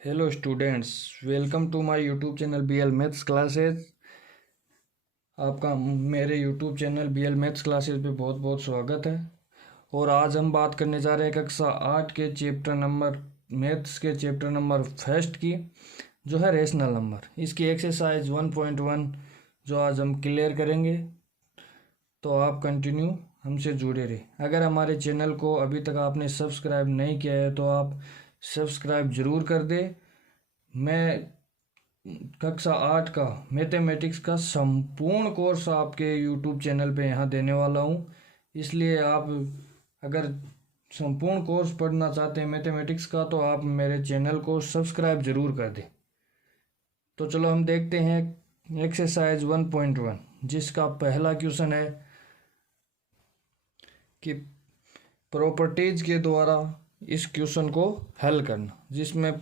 Hello students, welcome to my YouTube channel BL maths classes. आपका मेरे YouTube channel BL maths classes पे बहुत बहुत स्वागत है। और आज हम बात करने जा रहे हैं कक्षा 8 के चैप्टर नंबर मैथ्स के चैप्टर नंबर फर्स्ट की, जो है रेशनल नंबर। इसकी एक्सरसाइज 1.1 जो आज हम क्लियर करेंगे। तो आप कंटिन्यू हमसे जुड़े रहे। अगर हमारे चैनल को अभी तक आपने सब्सक्राइब नहीं किया है तो आप सब्सक्राइब ज़रूर कर दें। मैं कक्षा 8 का मैथमेटिक्स का संपूर्ण कोर्स आपके यूट्यूब चैनल पे यहाँ देने वाला हूँ। इसलिए आप अगर संपूर्ण कोर्स पढ़ना चाहते हैं मैथमेटिक्स का तो आप मेरे चैनल को सब्सक्राइब ज़रूर कर दें। तो चलो हम देखते हैं एक्सरसाइज 1.1, जिसका पहला क्वेश्चन है कि प्रॉपर्टीज के द्वारा इस क्वेश्चन को हल करना। जिसमें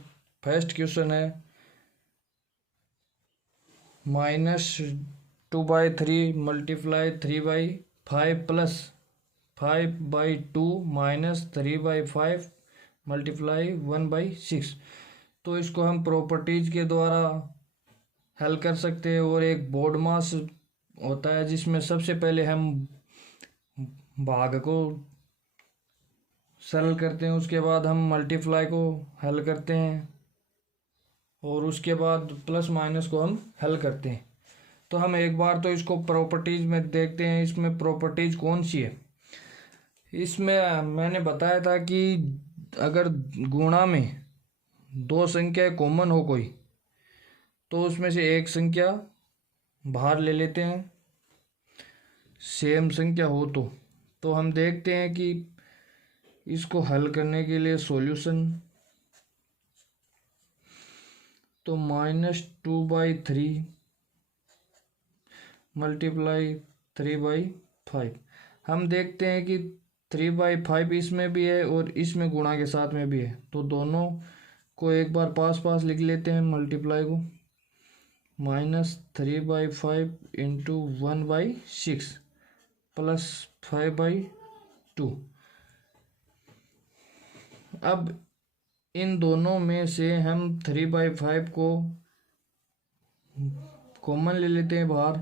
फर्स्ट क्वेश्चन है -2/3 मल्टीप्लाई 3/5 प्लस 5/2 -3/5 मल्टीप्लाई 1/6। तो इसको हम प्रॉपर्टीज के द्वारा हल कर सकते हैं। और एक बोर्ड मास होता है जिसमें सबसे पहले हम भाग को सरल करते हैं, उसके बाद हम मल्टीप्लाई को हल करते हैं और उसके बाद प्लस माइनस को हम हल करते हैं। तो हम एक बार तो इसको प्रॉपर्टीज में देखते हैं, इसमें प्रॉपर्टीज कौन सी है। इसमें मैंने बताया था कि अगर गुणा में दो संख्या कॉमन हो कोई, तो उसमें से एक संख्या बाहर ले लेते हैं, सेम संख्या हो तो हम देखते हैं कि इसको हल करने के लिए सॉल्यूशन तो -2/3 मल्टीप्लाई 3/5। हम देखते हैं कि 3/5 इसमें भी है और इसमें गुणा के साथ में भी है, तो दोनों को एक बार पास पास लिख लेते हैं। मल्टीप्लाई को -3/5 इंटू 1/6 प्लस 5/2। अब इन दोनों में से हम 3/5 को कॉमन ले लेते हैं बाहर,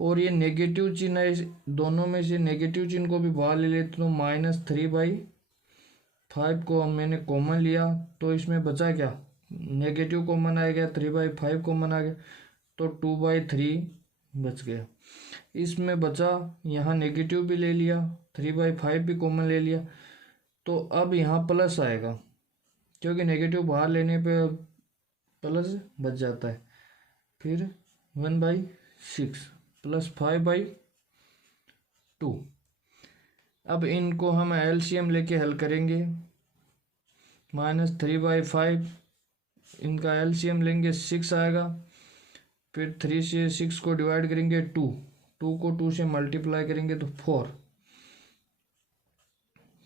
और ये नेगेटिव चिन्ह है, दोनों में से नेगेटिव चिन्ह को भी बाहर ले लेते तो -3/5 को मैंने कॉमन लिया, तो इसमें बचा क्या, नेगेटिव कॉमन आ गया, 3/5 कॉमन आ गया, तो 2/3 बच गया। इसमें बचा, यहाँ नेगेटिव भी ले लिया, 3/5 भी कॉमन ले लिया, तो अब यहाँ प्लस आएगा क्योंकि नेगेटिव बाहर लेने पे प्लस बच जाता है। फिर 1/6 प्लस 5/2। अब इनको हम एलसीएम लेके हल करेंगे। -3/5 इनका एलसीएम लेंगे 6 आएगा। फिर 3 से 6 को डिवाइड करेंगे 2 को 2 से मल्टीप्लाई करेंगे तो 4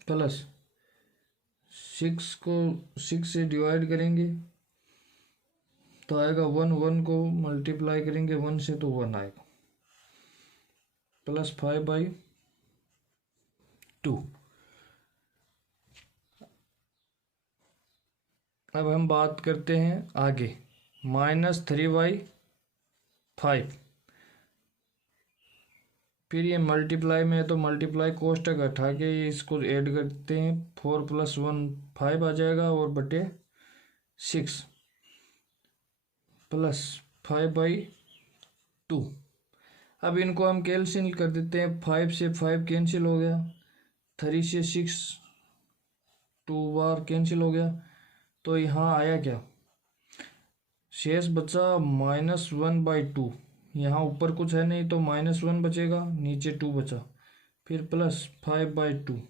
प्लस 6 को 6 से डिवाइड करेंगे तो आएगा 1 को मल्टीप्लाई करेंगे 1 से तो 1 आएगा, प्लस 5/2। अब हम बात करते हैं आगे, -3/5। फिर ये मल्टीप्लाई में है तो मल्टीप्लाई कोष्टक हटा के इसको ऐड करते हैं, 4 + 1 5 आ जाएगा, और बटे 6 प्लस 5/2। अब इनको हम कैंसिल कर देते हैं, 5 से 5 कैंसिल हो गया, 3 से 6 2 बार कैंसिल हो गया, तो यहाँ आया क्या, शेष बचा -1/2। यहाँ ऊपर कुछ है नहीं तो -1 बचेगा, नीचे 2 बचा, फिर प्लस 5/2।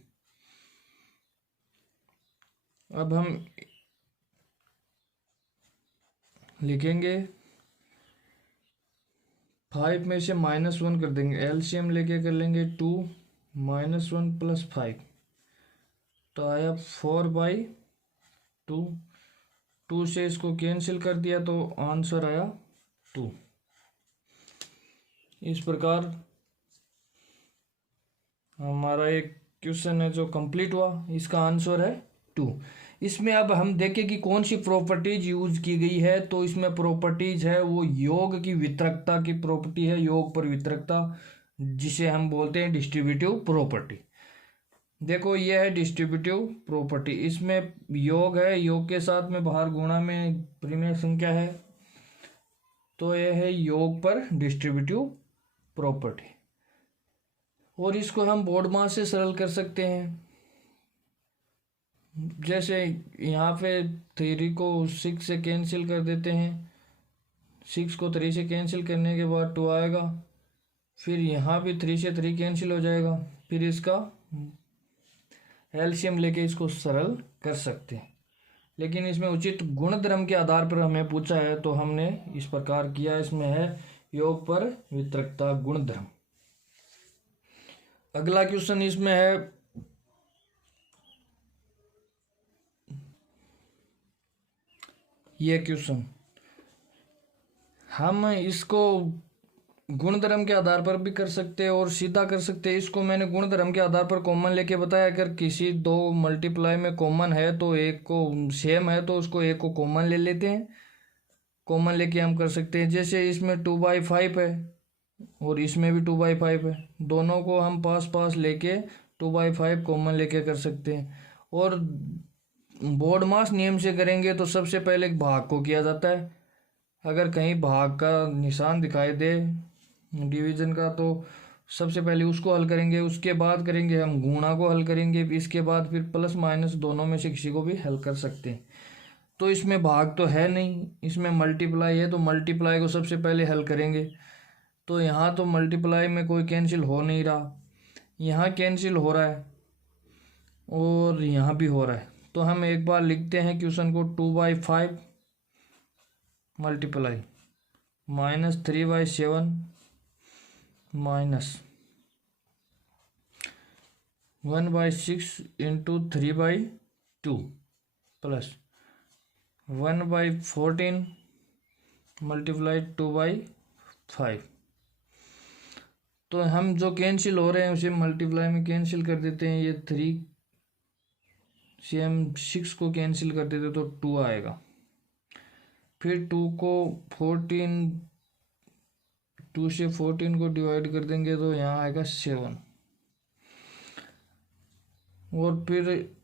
अब हम लिखेंगे 5 में से -1 कर देंगे, एलसीएम लेके कर लेंगे 2 -1 प्लस 5, तो आया 4/2। 2 से इसको कैंसिल कर दिया तो आंसर आया 2। इस प्रकार हमारा एक क्वेश्चन है जो कंप्लीट हुआ, इसका आंसर है 2। इसमें अब हम देखें कि कौन सी प्रॉपर्टीज यूज की गई है। तो इसमें प्रॉपर्टीज है वो योग की वितरकता की प्रॉपर्टी है, योग पर वितरकता, जिसे हम बोलते हैं डिस्ट्रीब्यूटिव प्रॉपर्टी। देखो ये है डिस्ट्रीब्यूटिव प्रॉपर्टी, इसमें योग है, योग के साथ में बाहर गुणा में परिमेय संख्या है, तो यह है योग पर डिस्ट्रीब्यूटिव प्रॉपर्टी। और इसको हम बोर्ड मास से सरल कर सकते हैं। जैसे यहाँ पे 3 को 6 से कैंसिल कर देते हैं, 6 को 3 से कैंसिल करने के बाद 2 आएगा, फिर यहाँ भी 3 से 3 कैंसिल हो जाएगा, फिर इसका एलसीएम लेके इसको सरल कर सकते हैं। लेकिन इसमें उचित गुणधर्म के आधार पर हमें पूछा है तो हमने इस प्रकार किया। इसमें है योग पर वितरकता गुणधर्म। अगला क्वेश्चन इसमें है ये क्वेश्चन, हम इसको गुणधर्म के आधार पर भी कर सकते हैं और सीधा कर सकते हैं। इसको मैंने गुणधर्म के आधार पर कॉमन लेके बताया, अगर किसी दो मल्टीप्लाई में कॉमन है तो एक को सेम है तो उसको एक को कॉमन ले लेते हैं, कॉमन लेके हम कर सकते हैं। जैसे इसमें 2/5 है और इसमें भी 2/5 है, दोनों को हम पास पास लेके 2/5 कॉमन लेके कर सकते हैं। और बोर्ड मास नियम से करेंगे तो सबसे पहले भाग को किया जाता है, अगर कहीं भाग का निशान दिखाई दे डिवीजन का तो सबसे पहले उसको हल करेंगे, उसके बाद करेंगे हम गुणा को हल करेंगे, इसके बाद फिर प्लस माइनस दोनों में से किसी को भी हल कर सकते हैं। तो इसमें भाग तो है नहीं, इसमें मल्टीप्लाई है, तो मल्टीप्लाई को सबसे पहले हल करेंगे। तो यहाँ तो मल्टीप्लाई में कोई कैंसिल हो नहीं रहा, यहाँ कैंसिल हो रहा है और यहाँ भी हो रहा है। तो हम एक बार लिखते हैं क्वेश्चन को, 2/5 multiply -3/7 minus 1/6 into 3/2 plus 1/14 multiply 2/5। तो हम जो कैंसिल हो रहे हैं उसे मल्टीप्लाई में कैंसिल कर देते हैं। ये 3 से हम 6 को कैंसिल कर देते तो 2 आएगा, फिर 2 को 14, 2 से 14 को डिवाइड कर देंगे तो यहाँ आएगा 7, और फिर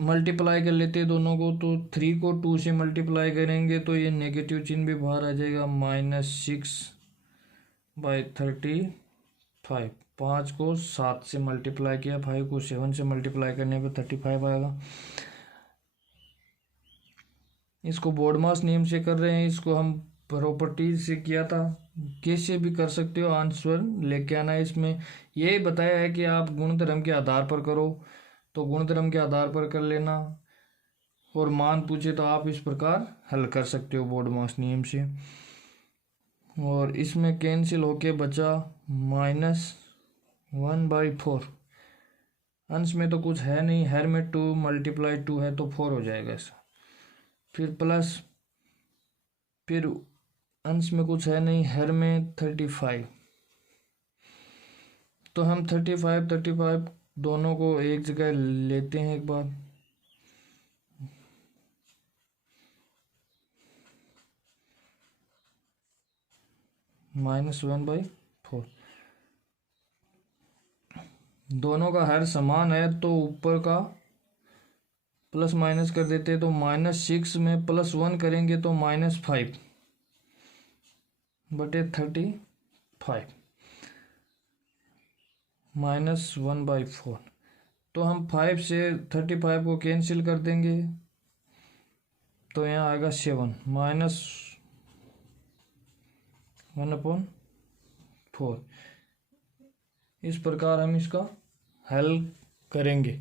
मल्टीप्लाई कर लेते हैं दोनों को, तो 3 को 2 से मल्टीप्लाई करेंगे तो ये नेगेटिव चिन्ह भी बाहर आ जाएगा, -6/35। 5 को 7 से मल्टीप्लाई किया, 5 को 7 से मल्टीप्लाई करने पर 35 आएगा। इसको बोर्ड मास नियम से कर रहे हैं, इसको हम प्रॉपर्टीज से किया था, कैसे भी कर सकते हो, आंसर लेके आना है। इसमें यही बताया है कि आप गुणधर्म के आधार पर करो, तो गुणधर्म के आधार पर कर लेना, और मान पूछे तो आप इस प्रकार हल कर सकते हो बोर्ड मास नियम से। और इसमें कैंसिल होके बचा -1/4, अंश में तो कुछ है नहीं, हर में 2 मल्टीप्लाई 2 है तो 4 हो जाएगा ऐसा, फिर प्लस, फिर अंश में कुछ है नहीं, हर में 35। तो हम 35 दोनों को एक जगह लेते हैं एक बार, -1/4। दोनों का हर समान है तो ऊपर का प्लस माइनस कर देते हैं, तो -6 में +1 करेंगे तो -5/35 -1/4। तो हम 5 से 35 को कैंसिल कर देंगे तो यहाँ आएगा 7 -1/4। इस प्रकार हम इसका हल करेंगे।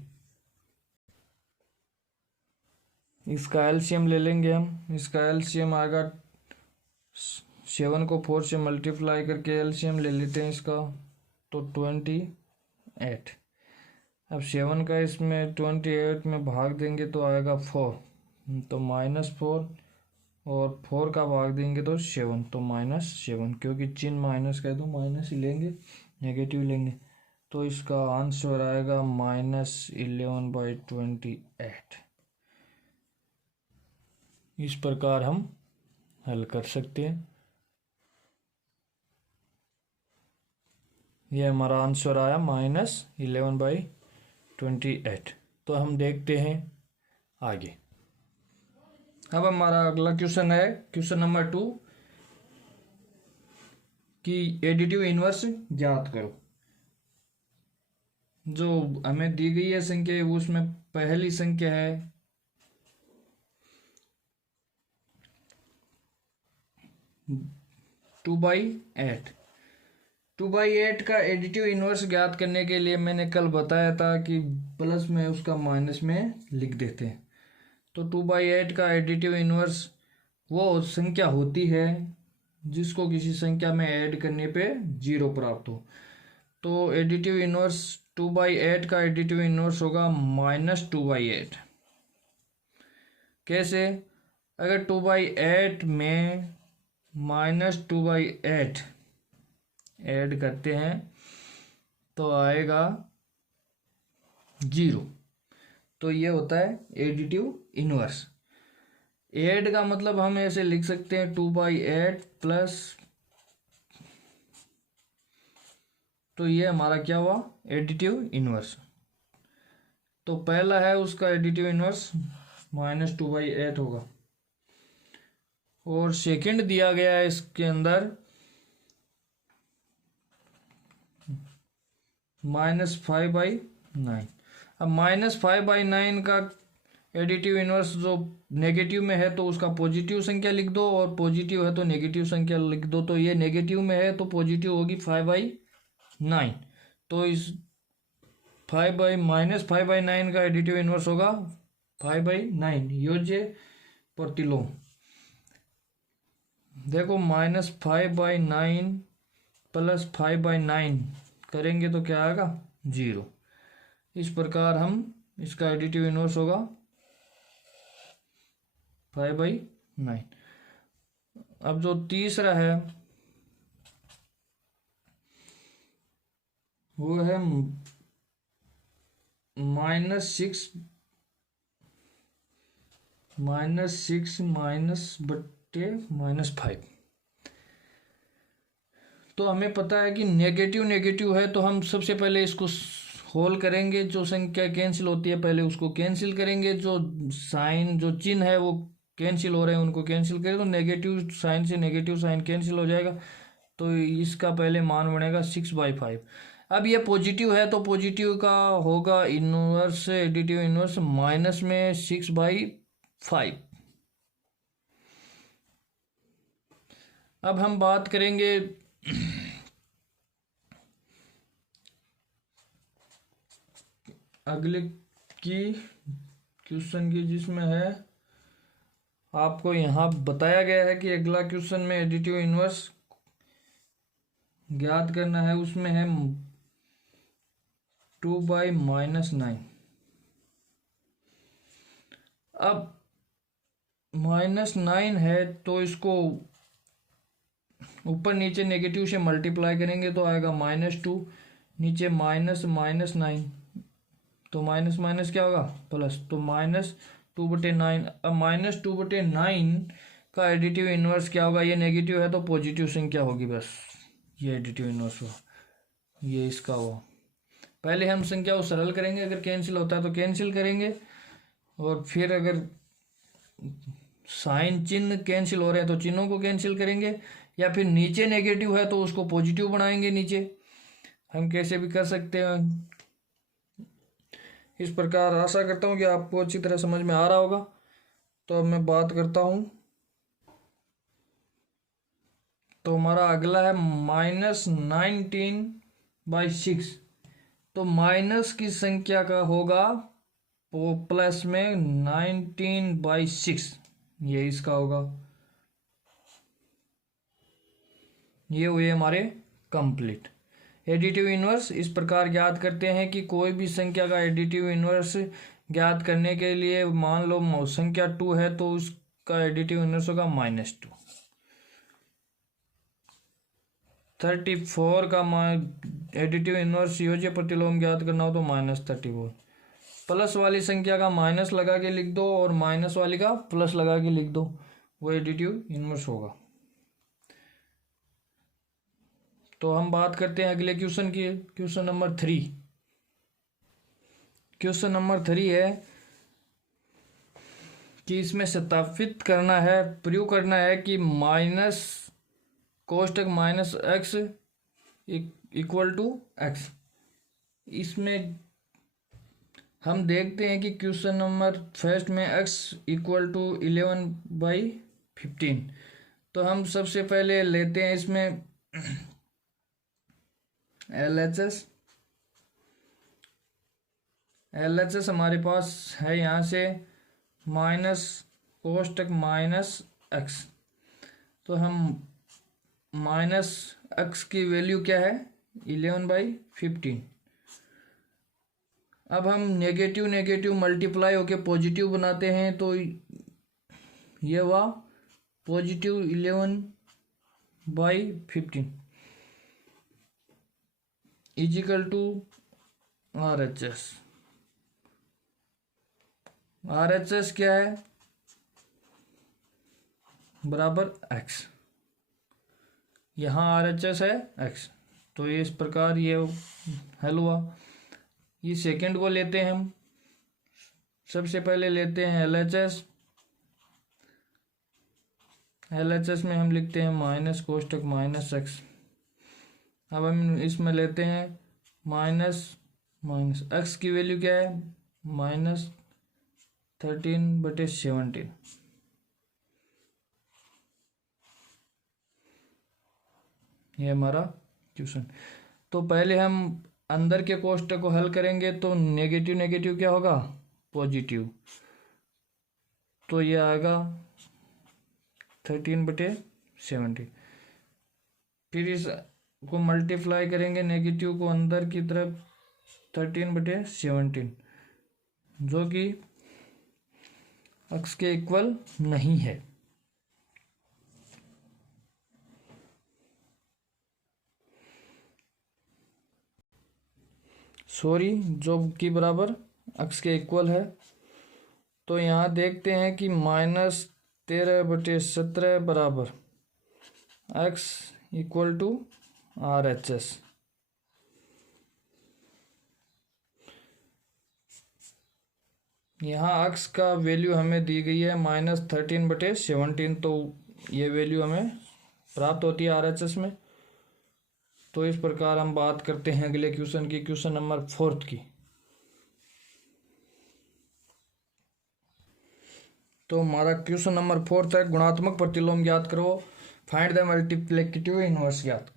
इसका एलसीएम ले लेंगे हम, इसका एलसीएम आएगा, 7 को 4 से मल्टीप्लाई करके एलसीएम ले लेते हैं इसका, तो 28। अब 7 का इसमें 28 में भाग देंगे तो आएगा 4, तो -4, और 4 का भाग देंगे तो 7, तो -7, क्योंकि चिन्ह माइनस का है तो माइनस ही लेंगे, नेगेटिव लेंगे। तो इसका आंसर आएगा -11/28। इस प्रकार हम हल कर सकते हैं। यह हमारा आंसर आया -11/28। तो हम देखते हैं आगे। अब हमारा अगला क्वेश्चन है क्वेश्चन नंबर 2 कि एडिटिव इनवर्स ज्ञात करो। जो हमें दी गई है संख्या उसमें पहली संख्या है 2/8। 2/8 का एडिटिव इनवर्स ज्ञात करने के लिए मैंने कल बताया था कि प्लस में उसका माइनस में लिख देते हैं। तो 2/8 का एडिटिव इनवर्स वो संख्या होती है जिसको किसी संख्या में ऐड करने पे 0 प्राप्त हो। तो एडिटिव इनवर्स 2/8 का एडिटिव इनवर्स होगा -2/8। कैसे? अगर 2/8 में -2/8 ऐड करते हैं तो आएगा 0। तो ये होता है एडिटिव इनवर्स। ऐड का मतलब हम ऐसे लिख सकते हैं 2/8 प्लस, तो ये हमारा क्या हुआ एडिटिव इनवर्स। तो पहला है उसका एडिटिव इनवर्स -2/8 होगा। और सेकंड दिया गया है इसके अंदर -5/9। अब -5/9 का एडिटिव इनवर्स जो नेगेटिव में है तो उसका पॉजिटिव संख्या लिख दो, और पॉजिटिव है तो नेगेटिव संख्या लिख दो। तो ये नेगेटिव में है तो पॉजिटिव होगी 5/9। तो इस -5/9 का एडिटिव इनवर्स होगा 5/9 योज्य प्रतिलोम। देखो -5/9 प्लस 5/9 करेंगे तो क्या आएगा 0। इस प्रकार हम इसका एडिटिव इनवर्स होगा 5/9। अब जो तीसरा है वो है -6 -5। तो हमें पता है कि नेगेटिव नेगेटिव है तो हम सबसे पहले इसको होल करेंगे। जो संख्या कैंसिल होती है पहले उसको कैंसिल करेंगे। जो साइन जो चिन्ह है वो कैंसिल हो रहे हैं उनको कैंसिल करें। तो नेगेटिव साइन से नेगेटिव साइन कैंसिल हो जाएगा। तो इसका पहले मान बनेगा 6/5। अब ये पॉजिटिव है तो पॉजिटिव का होगा इनवर्स एडिटिव इनवर्स माइनस में 6/5। अब हम बात करेंगे अगले की क्वेश्चन की, जिसमें है आपको यहाँ बताया गया है कि अगला क्वेश्चन में एडिटिव इनवर्स ज्ञात करना है। उसमें है 2/-9। अब -9 है तो इसको ऊपर नीचे नेगेटिव से मल्टीप्लाई करेंगे तो आएगा -2, नीचे -9, तो माइनस माइनस क्या होगा प्लस, तो -2/9। अब -2/9 का एडिटिव इनवर्स क्या होगा? ये नेगेटिव है तो पॉजिटिव संख्या होगी, बस ये एडिटिव इनवर्स हुआ, ये इसका हुआ। पहले हम संख्या को सरल करेंगे, अगर कैंसिल होता है तो कैंसिल करेंगे, और फिर अगर साइन चिन्ह कैंसिल हो रहे हैं तो चिन्हों को कैंसिल करेंगे, या फिर नीचे नेगेटिव है तो उसको पॉजिटिव बनाएंगे नीचे। हम कैसे भी कर सकते हैं। इस प्रकार आशा करता हूँ कि आपको अच्छी तरह समझ में आ रहा होगा। तो अब मैं बात करता हूँ, तो हमारा अगला है -19/6। तो माइनस की संख्या का होगा प्लस में 19/6, ये इसका होगा। ये हुए हमारे कंप्लीट। एडिटिव इनवर्स इस प्रकार ज्ञात करते हैं कि कोई भी संख्या का एडिटिव इनवर्स ज्ञात करने के लिए, मान लो संख्या 2 है तो उसका एडिटिव इनवर्स होगा -2। 34 का एडिटिव इनवर्स योज्य प्रतिलोम ज्ञात करना हो तो -34। प्लस वाली संख्या का माइनस लगा के लिख दो और माइनस वाली का प्लस लगा के लिख दो, वो एडिटिव इनवर्स होगा। तो हम बात करते हैं अगले क्वेश्चन की, क्वेश्चन नंबर 3। क्वेश्चन नंबर 3 है कि इसमें सत्यापित करना है, प्रूव करना है कि माइनस कोष्टक minus X equal to X. इसमें हम देखते हैं कि क्वेश्चन नंबर फर्स्ट में x इक्वल टू 11/15। तो हम सबसे पहले लेते हैं इसमें LHS। LHS हमारे पास है यहाँ से माइनस कोष्टक माइनस एक्स। तो हम माइनस एक्स की वैल्यू क्या है 11/15। अब हम नेगेटिव नेगेटिव मल्टीप्लाई होके पॉजिटिव बनाते हैं, तो ये हुआ positive 11/15 equal to RHS। RHS क्या है बराबर x, यहाँ RHS है x। तो ये इस प्रकार ये हल हुआ। ये सेकंड को लेते हैं हम, सबसे पहले लेते हैं LHS। LHS में हम लिखते हैं माइनस कोष्टक माइनस एक्स। अब हम इसमें लेते हैं माइनस माइनस एक्स की वैल्यू क्या है -13/17। ये हमारा क्वेश्चन। तो पहले हम अंदर के कोष्टक को हल करेंगे, तो नेगेटिव नेगेटिव क्या होगा पॉजिटिव। तो ये आएगा 13/17। फिर इसको मल्टीप्लाई करेंगे, नेगेटिव को अंदर की तरफ 13/17, जो कि x के इक्वल नहीं है। सॉरी, जो कि बराबर x के इक्वल है। तो यहाँ देखते हैं कि -13/17 बराबर x इक्वल टू RHS। यहाँ x का वैल्यू हमें दी गई है -13/17, तो ये वैल्यू हमें प्राप्त होती है RHS में। तो इस प्रकार हम बात करते हैं अगले क्वेश्चन की, क्वेश्चन नंबर 4 की। तो हमारा क्वेश्चन नंबर 4 है, गुणात्मक प्रतिलोम ज्ञात करो, फाइंड द मल्टीप्लिकेटिव इनवर्स ज्ञात।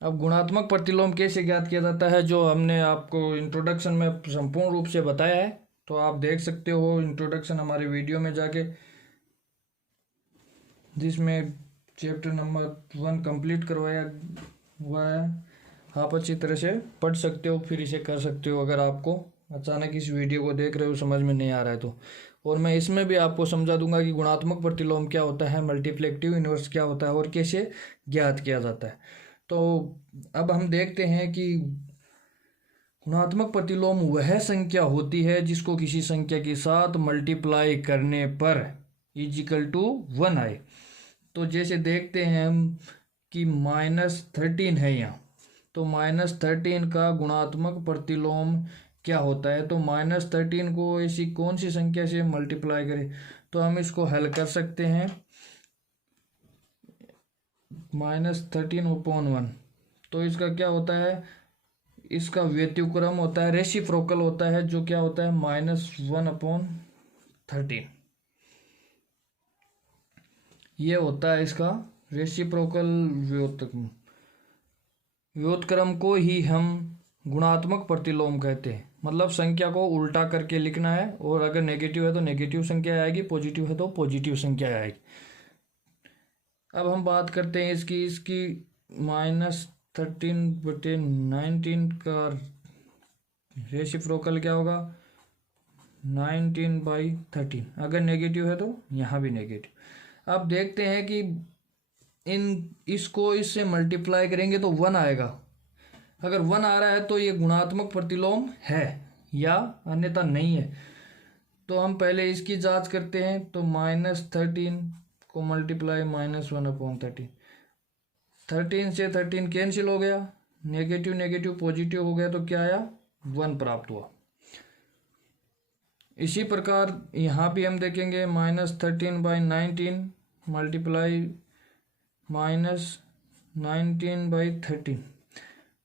अब गुणात्मक प्रतिलोम कैसे ज्ञात किया जाता है, जो हमने आपको इंट्रोडक्शन में संपूर्ण रूप से बताया है। तो आप देख सकते हो इंट्रोडक्शन हमारे वीडियो में जाके, जिसमें चैप्टर नंबर 1 कंप्लीट करवाया हुआ है। आप अच्छी तरह से पढ़ सकते हो, फिर इसे कर सकते हो अगर आपको अचानक इस वीडियो को देख रहे हो समझ में नहीं आ रहा है तो। और मैं इसमें भी आपको समझा दूंगा कि गुणात्मक प्रतिलोम क्या होता है, मल्टीप्लिकेटिव इनवर्स क्या होता है और कैसे ज्ञात किया जाता है। तो अब हम देखते हैं कि गुणात्मक प्रतिलोम वह संख्या होती है जिसको किसी संख्या के साथ मल्टीप्लाई करने पर इजिकल टू 1 आए। तो जैसे देखते हैं हम कि -13 है यहाँ, तो -13 का गुणात्मक प्रतिलोम क्या होता है। तो -13 को ऐसी कौन सी संख्या से मल्टीप्लाई करें, तो हम इसको हल कर सकते हैं -13/1। तो इसका क्या होता है, इसका व्यतिक्रम होता है, रेसिप्रोकल होता है, जो क्या होता है -1/13। ये होता है इसका रेसिप्रोकल व्युत्क्रम को ही हम गुणात्मक प्रतिलोम कहते हैं। मतलब संख्या को उल्टा करके लिखना है, और अगर नेगेटिव है तो नेगेटिव संख्या आएगी, पॉजिटिव है तो पॉजिटिव संख्या आएगी। अब हम बात करते हैं इसकी -13/19 का रेसिप्रोकल क्या होगा 19/13। अगर नेगेटिव है तो यहाँ भी नेगेटिव। अब देखते हैं कि इसको इससे मल्टीप्लाई करेंगे तो 1 आएगा। अगर 1 आ रहा है तो ये गुणात्मक प्रतिलोम है या अन्यथा नहीं है। तो हम पहले इसकी जांच करते हैं। तो -13 को मल्टीप्लाई -1/13, 13 से 13 कैंसिल हो गया, नेगेटिव नेगेटिव पॉजिटिव हो गया, तो क्या आया 1 प्राप्त हुआ। इसी प्रकार यहाँ भी हम देखेंगे -13/19 मल्टीप्लाई -19/13,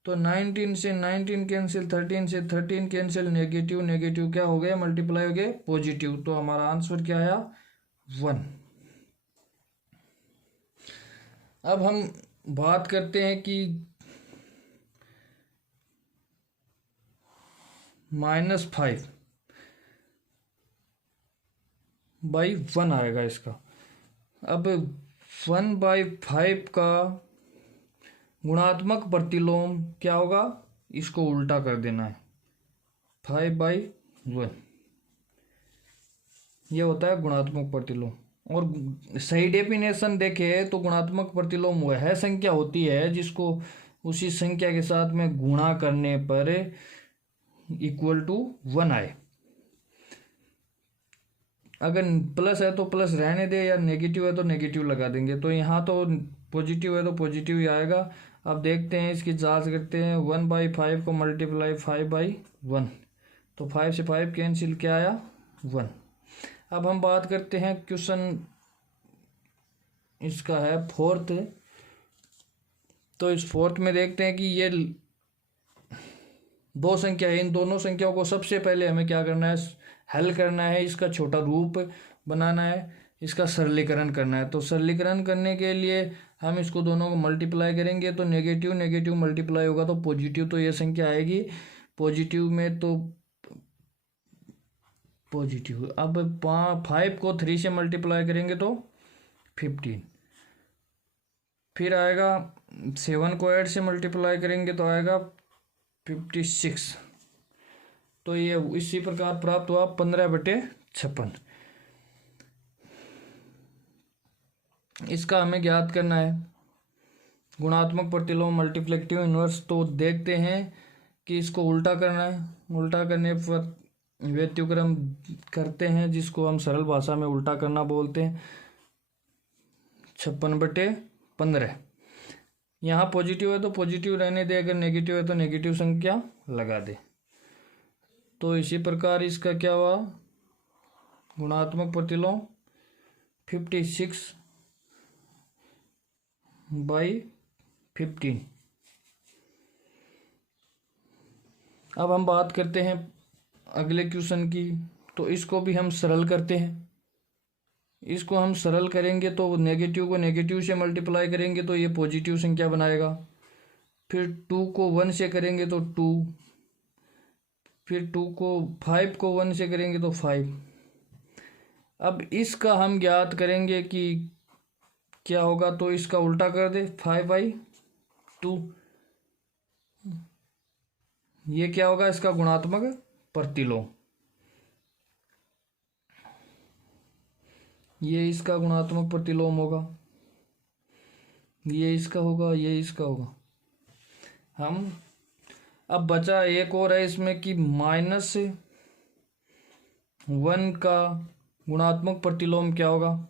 तो 19 से 19 कैंसिल, 13 से 13 कैंसिल, नेगेटिव नेगेटिव क्या हो गया मल्टीप्लाई हो गए पॉजिटिव, तो हमारा आंसर क्या आया 1। अब हम बात करते हैं कि -5/1 आएगा इसका। अब 1/5 का गुणात्मक प्रतिलोम क्या होगा, इसको उल्टा कर देना है, 5/1 ये होता है गुणात्मक प्रतिलोम। और सही डेफिनेशन देखे तो गुणात्मक प्रतिलोम वह संख्या होती है जिसको उसी संख्या के साथ में गुणा करने पर =1 आए। अगर प्लस है तो प्लस रहने दे, या नेगेटिव है तो नेगेटिव लगा देंगे। तो यहाँ तो पॉजिटिव है तो पॉजिटिव ही आएगा। अब देखते हैं, इसकी जांच करते हैं। 1/5 को मल्टीप्लाई 5/1, तो 5 से 5 कैंसिल, क्या आया 1। अब हम बात करते हैं क्वेश्चन, इसका है 4th। तो इस 4th में देखते हैं कि ये 2 संख्या है, इन दोनों संख्याओं को सबसे पहले हमें क्या करना है, हल करना है, इसका छोटा रूप बनाना है, इसका सरलीकरण करना है। तो सरलीकरण करने के लिए हम इसको दोनों को मल्टीप्लाई करेंगे, तो नेगेटिव नेगेटिव मल्टीप्लाई होगा तो पॉजिटिव, तो ये संख्या आएगी पॉजिटिव में, तो पॉजिटिव। अब 5 को 3 से मल्टीप्लाई करेंगे तो 15, फिर आएगा 7 को 8 से मल्टीप्लाई करेंगे तो आएगा 56। तो ये इसी प्रकार प्राप्त हुआ 15/56। इसका हमें ज्ञात करना है गुणात्मक प्रतिलोम मल्टीप्लिकेटिव इनवर्स। तो देखते हैं कि इसको उल्टा करना है। उल्टा करने पर व्युत्क्रम करते हैं, जिसको हम सरल भाषा में उल्टा करना बोलते हैं। 56/15, यहाँ पॉजिटिव है तो पॉजिटिव रहने दे, अगर नेगेटिव है तो नेगेटिव संख्या लगा दे। तो इसी प्रकार इसका क्या हुआ, गुणात्मक प्रतिलोम 56/15। अब हम बात करते हैं अगले क्वेश्चन की। तो इसको भी हम सरल करते हैं। इसको हम सरल करेंगे तो नेगेटिव को नेगेटिव से मल्टीप्लाई करेंगे तो ये पॉजिटिव संख्या बनाएगा। फिर 2 को 1 से करेंगे तो 2, फिर 5 को 1 से करेंगे तो 5। अब इसका हम ज्ञात करेंगे कि क्या होगा, तो इसका उल्टा कर दे 5/2। ये क्या होगा, इसका गुणात्मक प्रतिलोम। ये इसका गुणात्मक प्रतिलोम होगा, ये इसका होगा, ये इसका होगा। हम अब बचा एक और है इसमें कि -1 का गुणात्मक प्रतिलोम क्या होगा।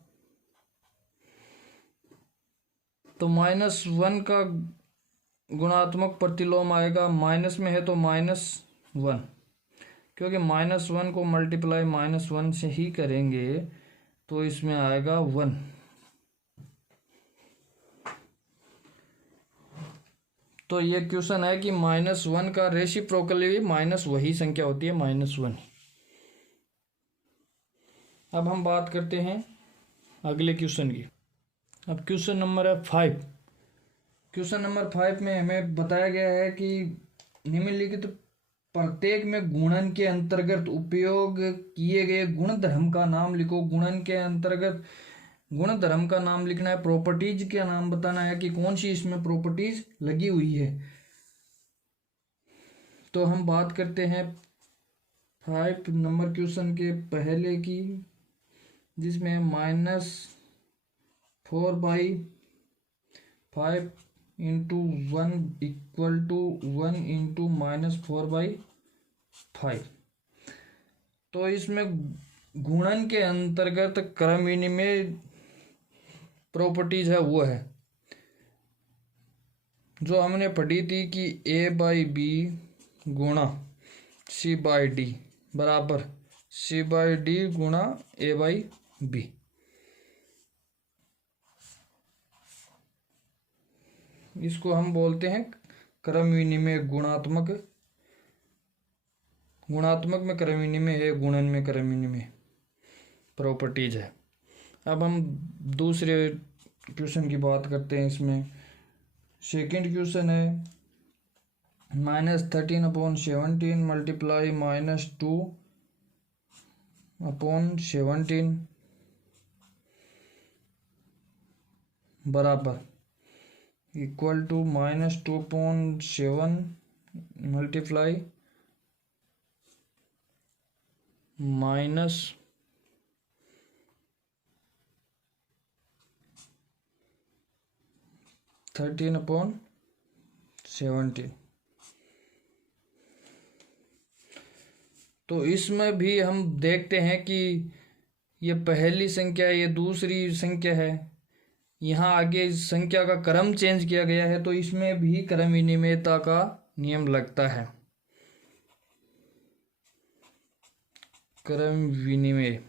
तो -1 का गुणात्मक प्रतिलोम आएगा, माइनस में है तो -1, क्योंकि -1 को मल्टीप्लाई -1 से ही करेंगे तो इसमें आएगा 1। तो ये क्वेश्चन है कि -1 का रेसिप्रोकली माइनस वही संख्या होती है -1। अब हम बात करते हैं अगले क्वेश्चन की। अब क्वेश्चन नंबर है 5। क्वेश्चन नंबर 5 में हमें बताया गया है कि निम्नलिखित प्रत्येक में गुणन के अंतर्गत उपयोग किए गए गुणधर्म का नाम लिखो। गुणन के अंतर्गत गुणधर्म का नाम लिखना है, प्रॉपर्टीज का नाम बताना है कि कौन सी इसमें प्रॉपर्टीज लगी हुई है। तो हम बात करते हैं 5 नंबर क्वेश्चन के पहले की, जिसमें -4/5 इंटू 1 इक्वल टू 1 इंटू -4/5। तो इसमें गुणन के अंतर्गत क्रम विनिमय प्रॉपर्टीज है वो है जो हमने पढ़ी थी कि A/B गुणा C/D बराबर C/D गुणा A/B। इसको हम बोलते हैं क्रम विनिमय गुणात्मक। गुणात्मक में क्रम विनिमय है, गुणन में क्रम विनिमय प्रॉपर्टीज है। अब हम दूसरे क्वेश्चन की बात करते हैं। इसमें सेकंड क्वेश्चन है -13/17 मल्टीप्लाई -2/17 बराबर इक्वल टू -2/7 मल्टीप्लाई -13/17। तो इसमें भी हम देखते हैं कि ये पहली संख्या है, ये दूसरी संख्या है। यहाँ आगे इस संख्या का क्रम चेंज किया गया है, तो इसमें भी क्रम विनिमयता का नियम लगता है। क्रम विनिमय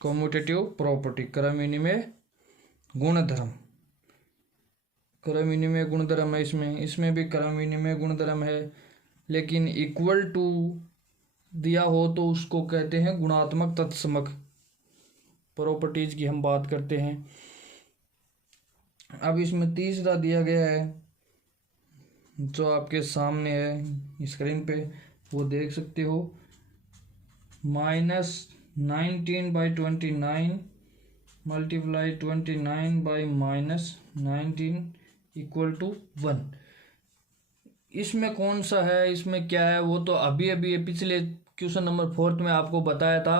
कम्यूटेटिव प्रॉपर्टी, क्रम विनिमय गुणधर्म, क्रम विनिमय गुणधर्म है। इसमें भी क्रम विनिमय गुणधर्म है, लेकिन इक्वल टू दिया हो तो उसको कहते हैं गुणात्मक तत्समक प्रॉपर्टीज की हम बात करते हैं। अब इसमें तीसरा दिया गया है जो आपके सामने है स्क्रीन पे, वो देख सकते हो। -19/29 मल्टीप्लाई 29/-19 इक्वल टू 1। इसमें कौन सा है, इसमें क्या है, वो तो अभी अभी पिछले क्वेश्चन नंबर 4 में आपको बताया था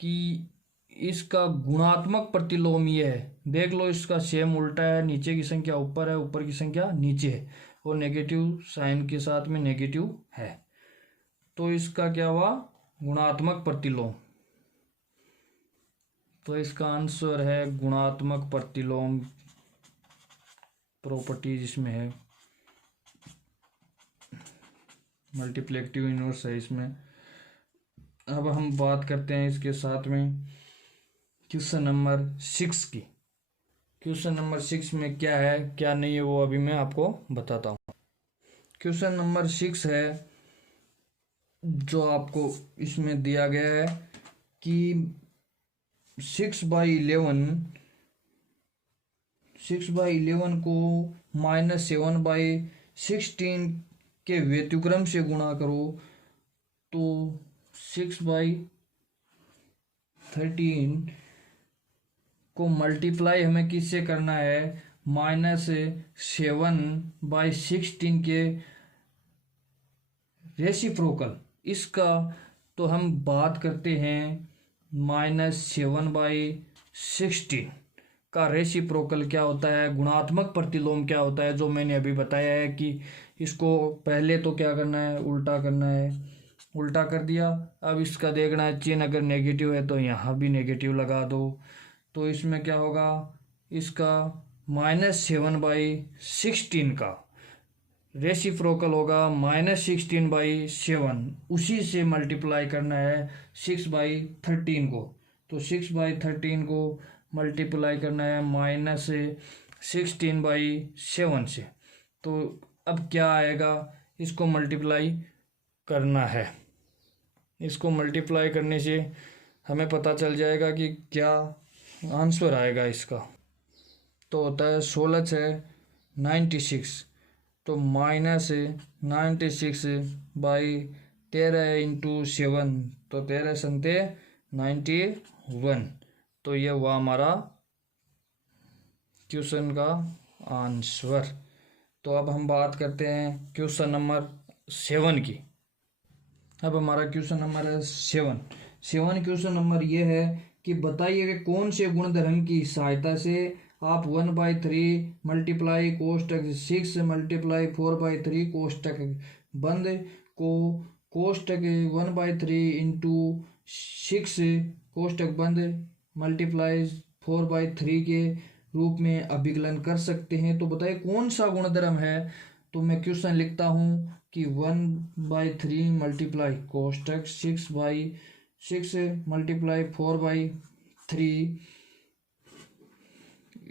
कि इसका गुणात्मक प्रतिलोम ये है। देख लो, इसका सेम उल्टा है, नीचे की संख्या ऊपर है, ऊपर की संख्या नीचे है, और नेगेटिव साइन के साथ में नेगेटिव है। तो इसका क्या हुआ, गुणात्मक प्रतिलोम। तो इसका आंसर है गुणात्मक प्रतिलोम प्रॉपर्टीज इसमें है। मल्टीप्लिकेटिव इनवर्स है इसमें। अब हम बात करते हैं इसके साथ में क्वेश्चन नंबर 6 की। क्वेश्चन नंबर 6 में क्या है क्या नहीं है वो अभी मैं आपको बताता हूँ। क्वेश्चन नंबर 6 है जो आपको इसमें दिया गया है कि 6/11 को -7/16 के व्युत्क्रम से गुणा करो। तो 6/13 को मल्टीप्लाई हमें किससे करना है, -7/16 के रेसिप्रोकल। इसका तो हम बात करते हैं -7/16 का रेसिप्रोकल क्या होता है, गुणात्मक प्रतिलोम क्या होता है, जो मैंने अभी बताया है कि इसको पहले तो क्या करना है, उल्टा करना है। उल्टा कर दिया। अब इसका देखना है चिन्ह अगर नेगेटिव है तो यहाँ भी नेगेटिव लगा दो। तो इसमें क्या होगा, इसका -7/16 का रेसिप्रोकल होगा -16/7। उसी से मल्टीप्लाई करना है 6/13 को। तो 6/13 को मल्टीप्लाई करना है -16/7 से। तो अब क्या आएगा, इसको मल्टीप्लाई करना है। इसको मल्टीप्लाई करने से हमें पता चल जाएगा कि क्या आंसर आएगा इसका। तो होता है 16/96। तो -96/13 × 7, तो 13×7 = 91। तो ये हुआ हमारा क्वेश्चन का आंसर। तो अब हम बात करते हैं क्वेश्चन नंबर 7 की। अब हमारा क्वेश्चन नंबर है 7 क्वेश्चन नंबर ये है कि बताइए कि कौन से गुणधर्म की सहायता से आप 1/3 मल्टीप्लाई कोष्टक 6 मल्टीप्लाई 4/3 कोष्टक बंद को कोष्टक 1/3 इंटू 6 कोष्टक बंद मल्टीप्लाई 4/3 के रूप में अभिकलन कर सकते हैं। तो बताइए कौन सा गुणधर्म है। तो मैं क्वेश्चन लिखता हूँ कि 1/3 मल्टीप्लाई कोष्टक 6/6 multiply 4/3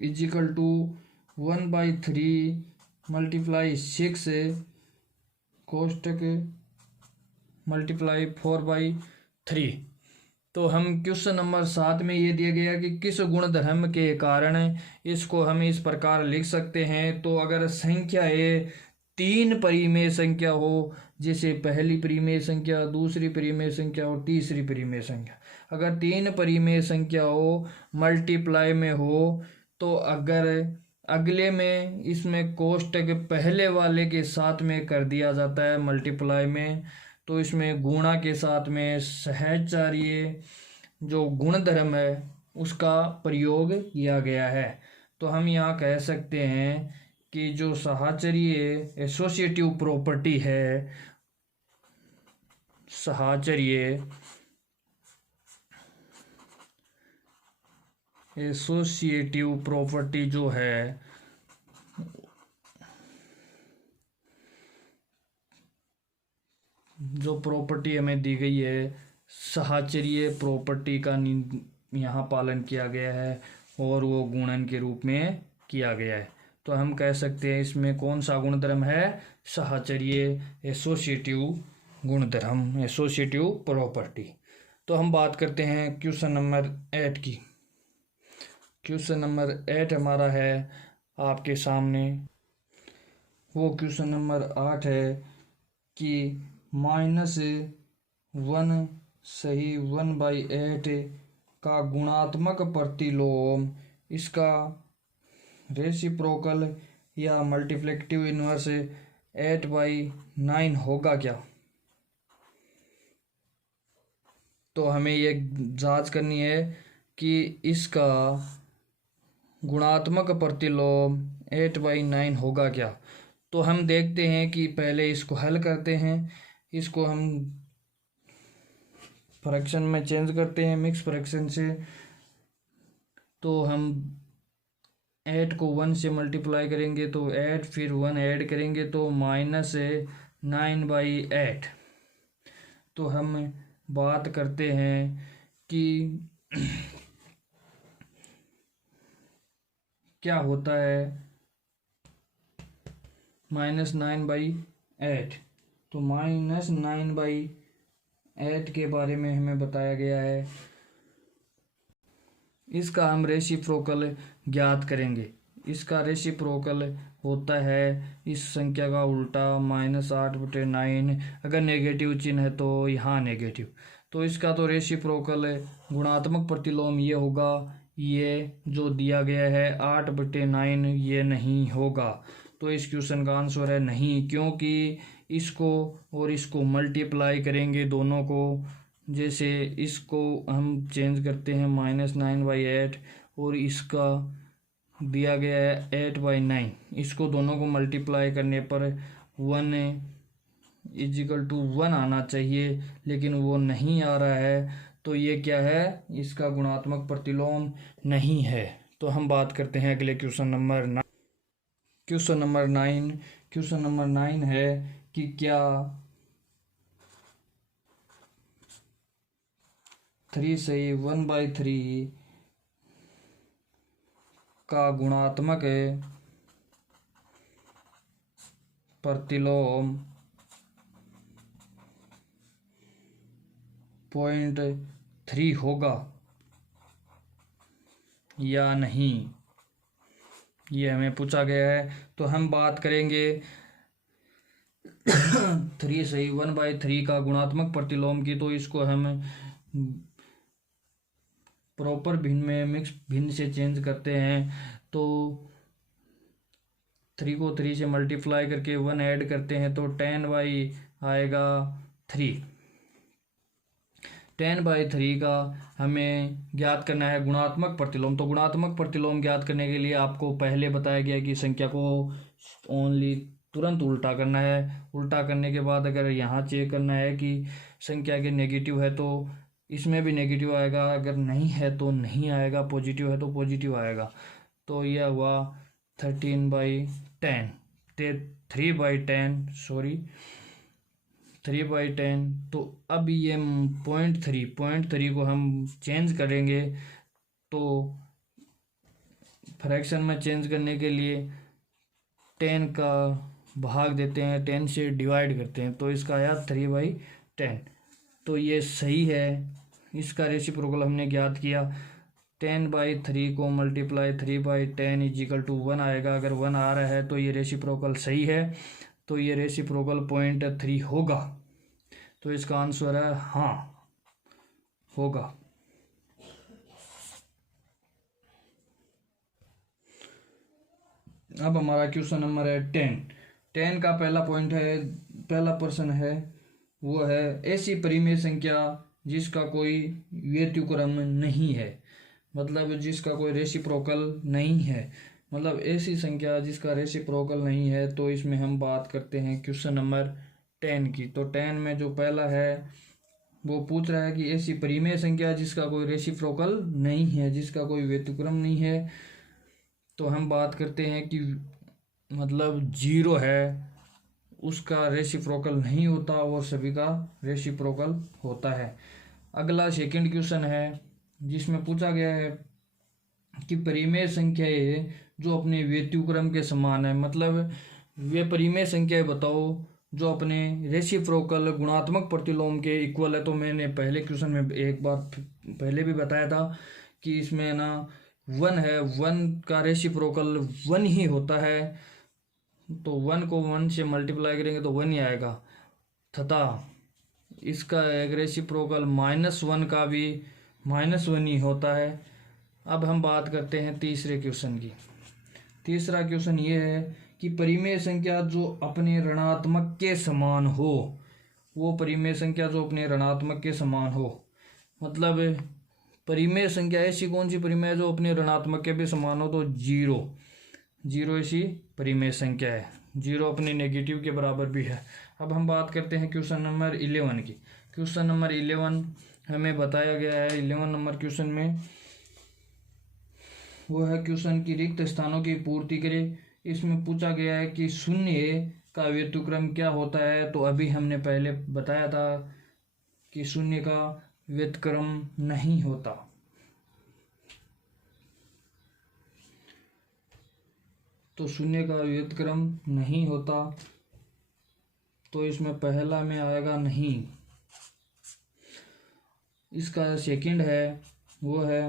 is equal to 1/3 multiply 6 कोष्टक मल्टीप्लाई 4/3। तो हम क्वेश्चन नंबर 7 में ये दिया गया कि किस गुणधर्म के कारण इसको हम इस प्रकार लिख सकते हैं। तो अगर संख्या ए 3 परिमेय संख्या हो, जैसे पहली परिमेय संख्या, दूसरी परिमेय संख्या और तीसरी परिमेय संख्या, अगर 3 परिमेय संख्या हो मल्टीप्लाई में हो, तो अगर अगले में इसमें कोष्टक पहले वाले के साथ में कर दिया जाता है मल्टीप्लाई में, तो इसमें गुणा के साथ में सहचार्य जो गुणधर्म है उसका प्रयोग किया गया है। तो हम यहाँ कह सकते हैं कि जो सहचर्य एसोसिएटिव प्रॉपर्टी है, सहचर्य एसोसिएटिव प्रॉपर्टी जो है जो प्रॉपर्टी हमें दी गई है, सहचर्य प्रॉपर्टी का यहाँ पालन किया गया है और वो गुणन के रूप में किया गया है। तो हम कह सकते हैं इसमें कौन सा गुणधर्म है, सहचर्य एसोसिएटिव गुणधर्म, एसोसिएटिव प्रॉपर्टी। तो हम बात करते हैं क्वेश्चन नंबर 8 की। क्वेश्चन नंबर 8 हमारा है आपके सामने। वो क्वेश्चन नंबर 8 है कि -1 सही 1/8 का गुणात्मक प्रतिलोम, इसका रेसिप्रोकल या मल्टीप्लिकेटिव इनवर्स 8/9 होगा क्या। तो हमें ये जांच करनी है कि इसका गुणात्मक प्रतिलोम 8/9 होगा क्या। तो हम देखते हैं कि पहले इसको हल करते हैं। इसको हम फ्रैक्शन में चेंज करते हैं, मिक्स फ्रैक्शन से। तो हम 8 को 1 से मल्टीप्लाई करेंगे तो 8, फिर 1 ऐड करेंगे तो -9/8। तो हम बात करते हैं कि क्या होता है -9/8। तो -9/8 के बारे में हमें बताया गया है। इसका हम रेसिप्रोकल ज्ञात करेंगे। इसका रेसिप्रोकल होता है इस संख्या का उल्टा -8/9। अगर नेगेटिव चिन्ह है तो यहाँ नेगेटिव। तो इसका तो रेसिप्रोकल गुणात्मक प्रतिलोम ये होगा, ये जो दिया गया है 8/9 ये नहीं होगा। तो इस क्वेश्चन का आंसर है नहीं, क्योंकि इसको और इसको मल्टीप्लाई करेंगे दोनों को। जैसे इसको हम चेंज करते हैं -9/8 और इसका दिया गया है 8/9, इसको दोनों को मल्टीप्लाई करने पर 1 = 1 आना चाहिए, लेकिन वो नहीं आ रहा है। तो ये क्या है, इसका गुणात्मक प्रतिलोम नहीं है। तो हम बात करते हैं अगले क्वेश्चन नंबर 9। क्वेश्चन नंबर 9 है कि क्या 3 सही 1/3 का गुणात्मक प्रतिलोम 0.3 होगा या नहीं, ये हमें पूछा गया है। तो हम बात करेंगे 3 सही 1/3 का गुणात्मक प्रतिलोम की। तो इसको हम प्रॉपर भिन्न में मिक्स भिन्न से चेंज करते हैं। तो 3 को 3 से मल्टीप्लाई करके 1 ऐड करते हैं तो 10/3 आएगा। 10/3 का हमें ज्ञात करना है गुणात्मक प्रतिलोम। तो गुणात्मक प्रतिलोम ज्ञात करने के लिए आपको पहले बताया गया कि संख्या को ओनली तुरंत उल्टा करना है। उल्टा करने के बाद अगर यहाँ चेक करना है कि संख्या के नेगेटिव है तो इसमें भी नेगेटिव आएगा, अगर नहीं है तो नहीं आएगा, पॉजिटिव है तो पॉजिटिव आएगा। तो यह हुआ 13/10 3/10 सॉरी 3/10। तो अब ये 0.3 को हम चेंज करेंगे, तो फ्रैक्शन में चेंज करने के लिए 10 का भाग देते हैं, 10 से डिवाइड करते हैं, तो इसका आया 3/10। तो ये सही है, इसका रेसिप्रोकल हमने ज्ञात किया। 10/3 को मल्टीप्लाई 3/10 = 1 आएगा। अगर 1 आ रहा है तो ये रेसिप्रोकल सही है, तो ये रेसिप्रोकल 0.3 होगा। तो इसका आंसर है हाँ होगा। अब हमारा क्वेश्चन नंबर है 10 का पहला प्रश्न है, वो है ऐसी परिमेय संख्या जिसका कोई व्युत्क्रम नहीं है, मतलब जिसका कोई रेसिप्रोकल नहीं है, मतलब ऐसी संख्या जिसका रेसिप्रोकल नहीं है। तो इसमें हम बात करते हैं क्वेश्चन नंबर 10 की। तो 10 में जो पहला है वो पूछ रहा है कि ऐसी परिमेय संख्या जिसका कोई रेसिप्रोकल नहीं है, जिसका कोई व्युत्क्रम नहीं है। तो हम बात करते हैं कि मतलब 0 है उसका रेसिप्रोकल नहीं होता और सभी का रेसिप्रोकल होता है। अगला सेकंड क्वेश्चन है जिसमें पूछा गया है कि परिमेय संख्याएं जो अपने व्युत्क्रम के समान है, मतलब वे परिमेय संख्याएं बताओ जो अपने रेसिप्रोकल गुणात्मक प्रतिलोम के इक्वल है। तो मैंने पहले क्वेश्चन में एक बार पहले भी बताया था कि इसमें ना 1 है, 1 का रेसिप्रोकल 1 ही होता है, तो 1 को 1 से मल्टीप्लाई करेंगे तो 1 ही आएगा, तथा इसका एक रेसिप्रोकल -1 का भी -1 ही होता है। अब हम बात करते हैं तीसरे क्वेश्चन की। तीसरा क्वेश्चन ये है कि परिमेय संख्या जो अपने ऋणात्मक के समान हो, वो परिमेय संख्या जो अपने ऋणात्मक के समान हो, मतलब परिमेय संख्या ऐसी कौन सी परिमेय है जो अपने ऋणात्मक के भी समान हो। तो 0 ऐसी परिमेय संख्या है, 0 अपने नेगेटिव के बराबर भी है। अब हम बात करते हैं क्वेश्चन नंबर 11 की। क्वेश्चन नंबर 11 हमें बताया गया है 11 नंबर क्वेश्चन में, वो है क्वेश्चन की रिक्त स्थानों की पूर्ति करें। इसमें पूछा गया है कि शून्य का व्युत्क्रम क्या होता है। तो अभी हमने पहले बताया था कि शून्य का व्युत्क्रम नहीं होता। तो शून्य का व्युत्क्रम नहीं होता, तो इसमें पहला में आएगा नहीं। इसका सेकंड है वो है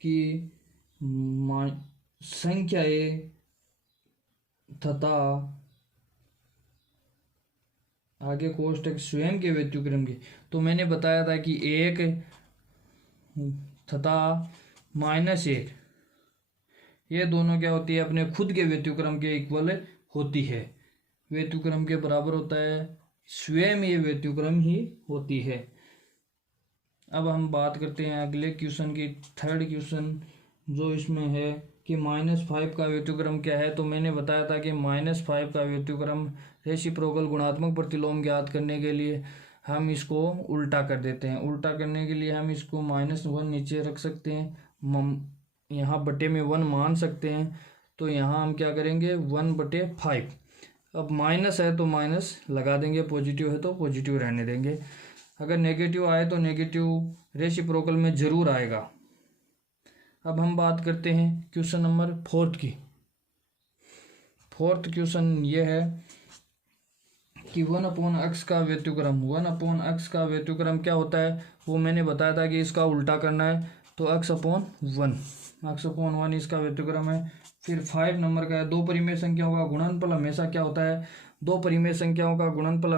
कि संख्याएं तथा आगे कोष्टक स्वयं के व्युत्क्रम की। तो मैंने बताया था कि 1 तथा -1 ये दोनों क्या होती है, अपने खुद के व्युत्क्रम के इक्वल होती है, व्युत्क्रम के बराबर होता है, स्वयं ये व्युत्क्रम ही होती है। अब हम बात करते हैं अगले क्वेश्चन की, थर्ड क्वेश्चन जो इसमें है कि -5 का व्युत्क्रम क्या है। तो मैंने बताया था कि -5 का व्युत्क्रम रेसिप्रोकल गुणात्मक प्रतिलोम ज्ञात करने के लिए हम इसको उल्टा कर देते हैं। उल्टा करने के लिए हम इसको -1 नीचे रख सकते हैं, यहाँ बटे में 1 मान सकते हैं। तो यहाँ हम क्या करेंगे 1/5। अब माइनस है तो माइनस लगा देंगे, पॉजिटिव है तो पॉजिटिव रहने देंगे। अगर नेगेटिव आए तो नेगेटिव रेसिप्रोकल में ज़रूर आएगा। अब हम बात करते हैं क्वेश्चन नंबर 4 की। फोर्थ क्वेश्चन ये है कि 1/x का व्युत्क्रम, 1/x का व्युत्क्रम क्या होता है, वो मैंने बताया था कि इसका उल्टा करना है। तो x/1 इसका व्युत्क्रम है। फिर 5 नंबर का है, दो परिमेय संख्याओं का गुणनफल हमेशा क्या होता है, दो परिमेय संख्याओं का गुणनफल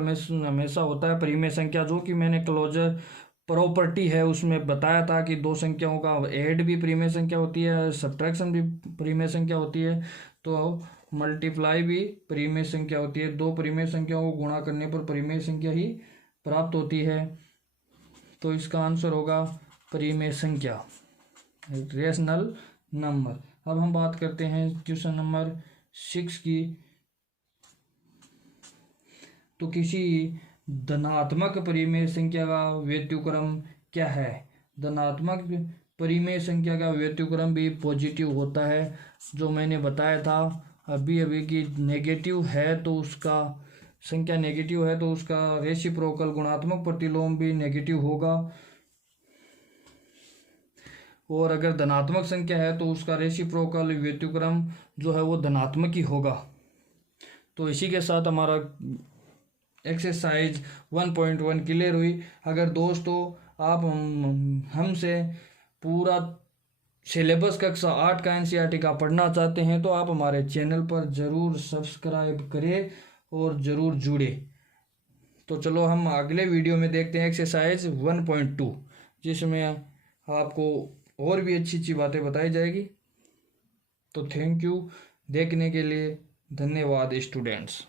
हमेशा होता है परिमेय संख्या, जो कि मैंने क्लोजर प्रॉपर्टी है उसमें बताया था कि दो संख्याओं का ऐड भी परिमेय संख्या होती है, सब्ट्रैक्शन भी परिमेय संख्या होती है, तो मल्टीप्लाई भी परिमेय संख्या होती है। दो परिमेय संख्याओं को गुणा करने पर परिमेय संख्या ही प्राप्त होती है? तो इसका आंसर होगा परिमेय संख्या, रेशनल नंबर। अब हम बात करते हैं क्वेश्चन नंबर 6 की। तो किसी धनात्मक परिमेय संख्या का व्युत्क्रम क्या है? धनात्मक परिमेय संख्या का व्युत्क्रम भी पॉजिटिव होता है, जो मैंने बताया था अभी अभी कि नेगेटिव है तो उसका संख्या नेगेटिव है तो उसका रेसिप्रोकल गुणात्मक प्रतिलोम भी नेगेटिव होगा, और अगर धनात्मक संख्या है तो उसका रेसिप्रोकल व्युत्क्रम जो है वो धनात्मक ही होगा। तो इसी के साथ हमारा एक्सरसाइज 1.1 क्लियर हुई। अगर दोस्तों आप हमसे पूरा सिलेबस कक्षा 8 का एनसीईआरटी का पढ़ना चाहते हैं तो आप हमारे चैनल पर ज़रूर सब्सक्राइब करें और ज़रूर जुड़े। तो चलो हम अगले वीडियो में देखते हैं एक्सरसाइज 1.2, जिसमें आपको और भी अच्छी अच्छी बातें बताई जाएगी। तो थैंक यू देखने के लिए, धन्यवाद स्टूडेंट्स।